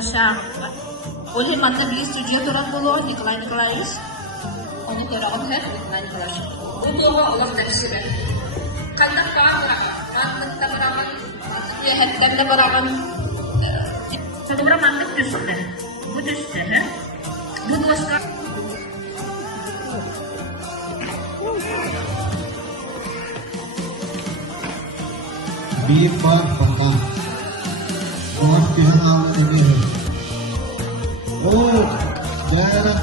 başa. Oleh manda beli studio turun bulu, Nikolay Nikolaevich. Onu kira on her Nikolay Nikolaevich. Bu Allah dari sini. Kaldak kamera, mantan kameraman, ya headcam'le beraber. Sonra mantık düştü. Bu düştü. Bu dostlar. Bir baar पता बहुत कहना नहीं है ओ जरा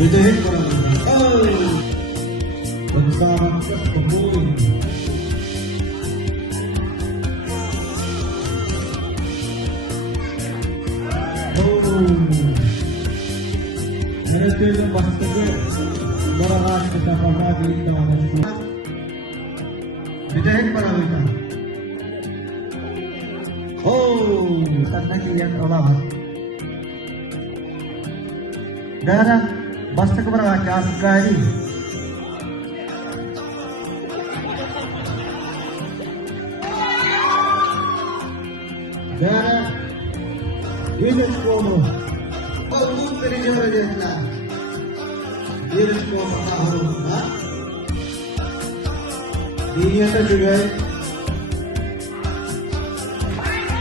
Beda para bersama ketemu. Mereka yang pasti berangkat kita pagi di tahun. Beda para kita. Oh, karena kalian olah. Darah basta ke berapa jam kali? Darah virus komo. Baru kerja kerja. Virus komo tahu tak? Dia tu juga.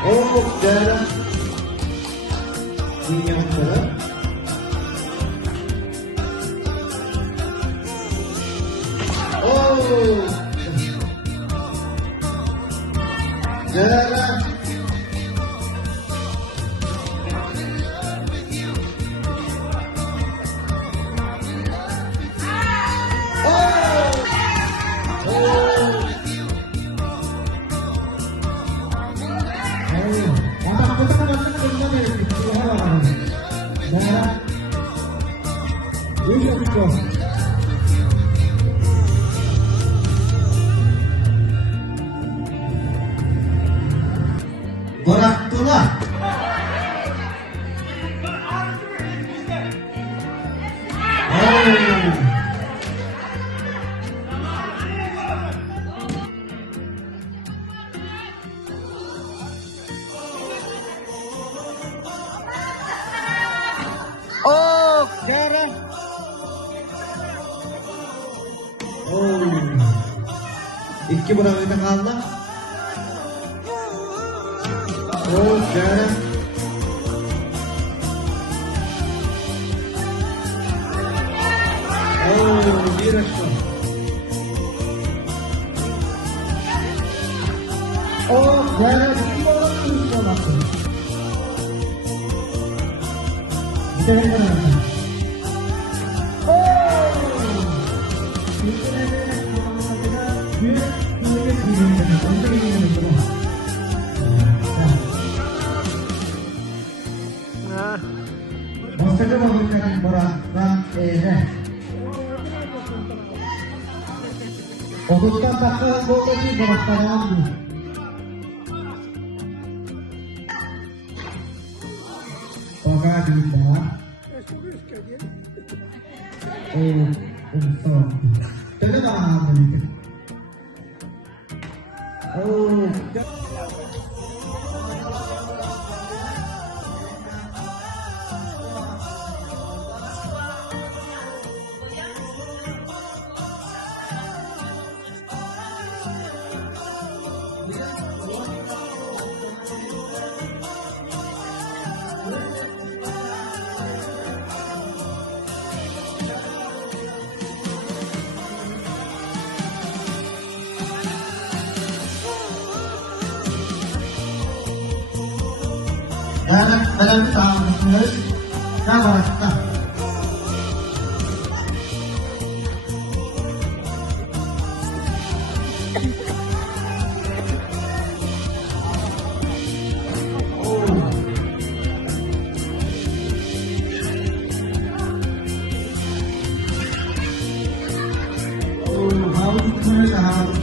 Oh darah. Dia berapa? Jalan. Beraktulah. Oh, darah. Oh, iki berapa kita kalah? Oh, darah. Oh, virus. Oh, darah. Masa kita memberikan berat Ogutan takkan boleh di berat tangan. Toga di bawah. Oh, untung. Tidak apa ini. Oh. dalam tahun kabar kita. Now,